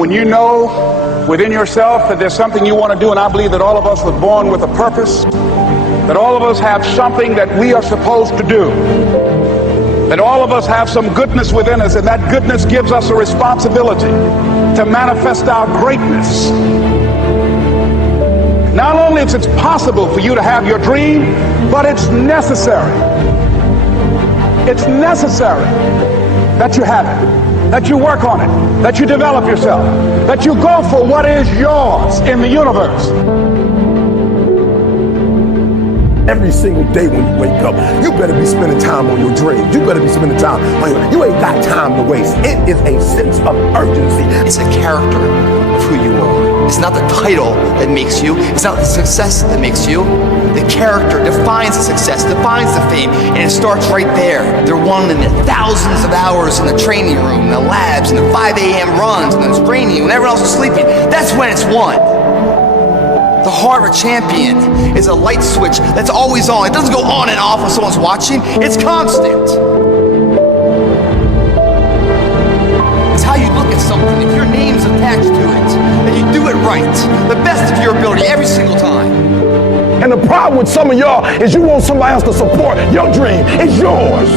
When you know within yourself that there's something you want to do, and I believe that all of us were born with a purpose, that all of us have something that we are supposed to do, that all of us have some goodness within us, and that goodness gives us a responsibility to manifest our greatness. Not only is it possible for you to have your dream, but it's necessary. It's necessary that you have it, that you work on it, that you develop yourself, that you go for what is yours in the universe. Every single day when you wake up, you better be spending time on your dreams. You better be spending time on your, you ain't got time to waste. It is a sense of urgency. It's a character of who you are. It's not the title that makes you. It's not the success that makes you. The character defines the success, defines the fame, and it starts right there. They're won in the thousands of hours in the training room, in the labs, in the 5 a.m. runs, and the training when everyone else is sleeping. That's when it's won. The heart of a champion is a light switch that's always on. It doesn't go on and off when someone's watching. It's constant. It's how you look at something. If your name's attached to it, and you do it right, the best of your ability every single time. And the problem with some of y'all is you want somebody else to support your dream. It's yours.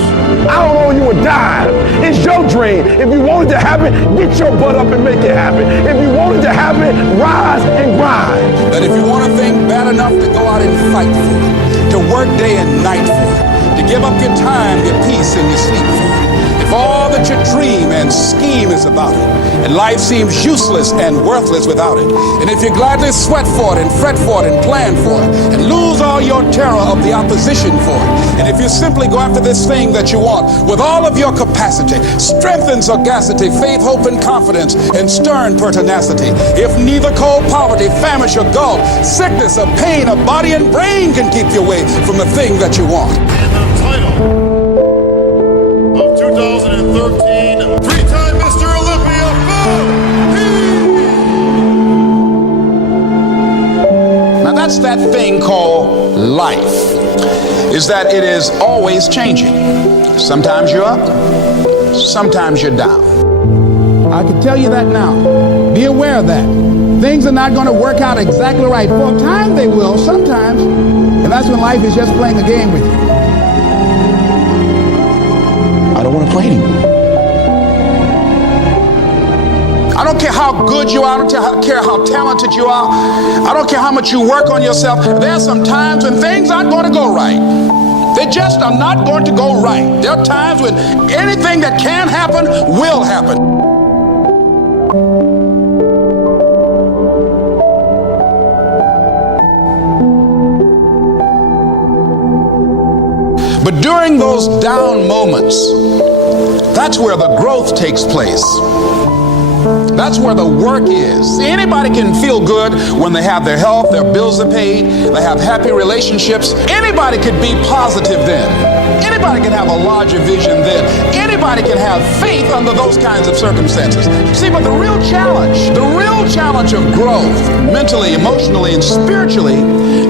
I don't owe you a dime. It's your dream. If you want it to happen, get your butt up and make it happen. If you want it to happen, rise and grind. That if you want a thing bad enough to go out and fight for it, to work day and night for it, to give up your time, your peace, and your sleep for it, if all that you dream and scheme is about it, and life seems useless and worthless without it, and if you gladly sweat for it and fret for it and plan for it, and lose all your terror of the opposition for it, and if you simply go after this thing that you want with all of your capacity, strength and sagacity, faith, hope, and confidence, and stern pertinacity, if neither cold poverty, famish, or gulf, sickness, or pain, or body and brain can keep you away from the thing that you want. And the title of 2013, three-time Mr. Olympia, Now that's that thing called life, is that it is always changing. Sometimes you're up, sometimes you're down. I can tell you that now. Be aware of that. Things are not going to work out exactly right. For a time they will, sometimes. And that's when life is just playing a game with you. I don't want to play anymore. I don't care how good you are. I don't care how talented you are. I don't care how much you work on yourself. There are some times when things aren't going to go right. They just are not going to go right. There are times when anything that can happen will happen. But during those down moments, that's where the growth takes place. That's where the work is. See, anybody can feel good when they have their health, their bills are paid, they have happy relationships. Anybody could be positive then. Anybody can have a larger vision then. Anybody can have faith under those kinds of circumstances. See, but the real challenge of growth, mentally, emotionally, and spiritually,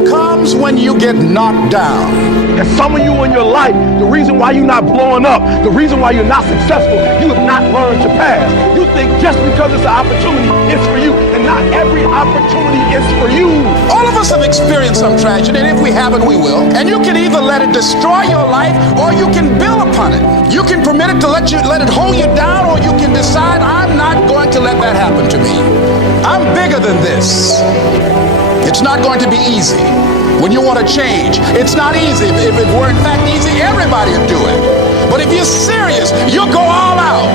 comes when you get knocked down. And some of you in your life, the reason why you're not blowing up, the reason why you're not successful, you have not learned to pass. You think just because it's an opportunity, it's for you, and not every opportunity is for you. All of us have experienced some tragedy, and if we haven't, we will. And you can either let it destroy your life, or you can build upon it. You can permit it to let it hold you down, or you can decide, I'm not going to let that happen to me. I'm bigger than this. It's not going to be easy. When you want to change, it's not easy. If it were in fact easy, everybody would do it. But if you're serious, you'll go all out.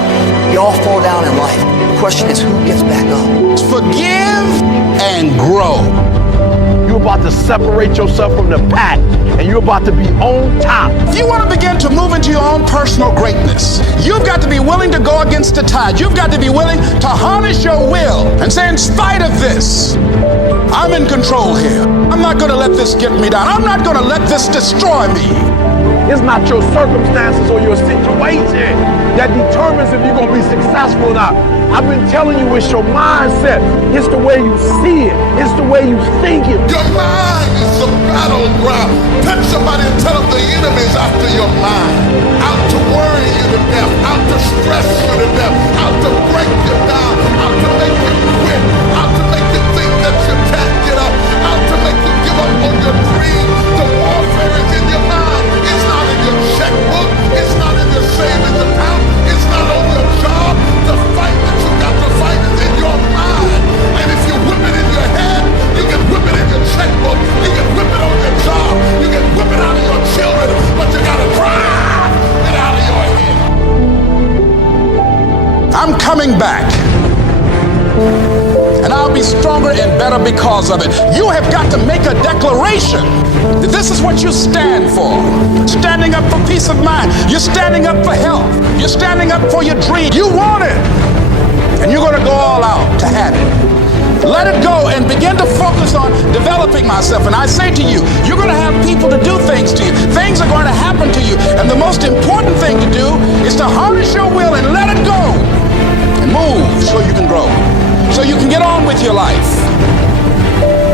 We all fall down in life. The question is, who gets back up? Forgive and grow. You're about to separate yourself from the pack, and you're about to be on top. If you want to begin to move into your own personal greatness, you've got to be willing to go against the tide. You've got to be willing to harness your will and say, in spite of this, I'm in control here. I'm not going to let this get me down. I'm not going to let this destroy me. It's not your circumstances or your situation that determines if you're going to be successful or not. I've been telling you, it's your mindset. It's the way you see it. It's the way you think it. Your mind is the battleground. Touch somebody and tell them the enemy's after your mind. Out to worry you to death. Out to stress you to death. Out to break you down. Out to make you And I'll be stronger and better because of it. You have got to make a declaration that this is what you stand for. Standing up for peace of mind. You're standing up for health. You're standing up for your dream. You want it. And you're going to go all out to have it. Let it go and begin to focus on developing myself. And I say to you, you're going to have people to do things to you. Things are going to happen to you. And the most important thing to do is to harness your will and let it go. And move so you can grow. So you can get on with your life.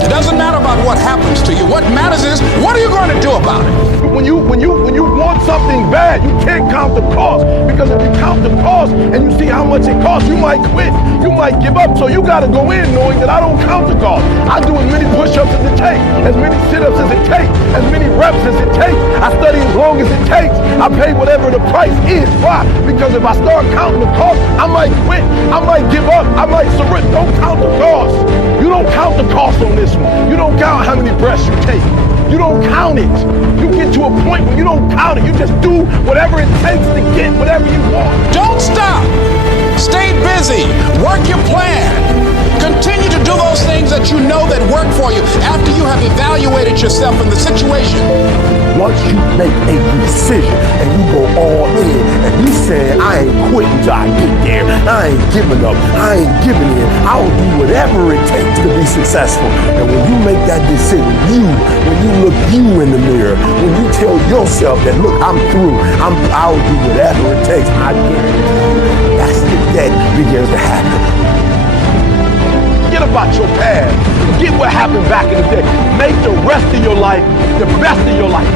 It doesn't matter about what happens to you. What matters is, what are you going to do about it? When you want something bad, you can't count the cost. Because if you count the cost and you see how much it costs, you might quit. You might give up. So you got to go in knowing that I don't count the cost. I do as many push-ups as it takes, as many sit-ups as it takes, as many reps as it takes. I study as long as it takes. I pay whatever the price is. Why? Because if I start counting the cost, I might quit. I might give up. I might surrender. Don't count the cost. You don't count the cost on this one. You don't count how many breaths you take. You don't count it. You get to a point where you don't count it. You just do whatever it takes to get whatever you want. Don't stop. Stay busy. Work your plan. Continue to do those things that you know that work for you after you have evaluated yourself in the situation. Once you make a decision and you go all in and you say, I ain't quitting till I get there. I ain't giving up. I ain't giving in. I'll do whatever it takes to be successful. And when you make that decision, when you look you in the mirror, when you tell yourself that, look, I'm through. I'll do whatever it takes. I guarantee you, that's the day begins to happen. Forget about your past. Forget what happened back in the day. Make the rest of your life the best of your life.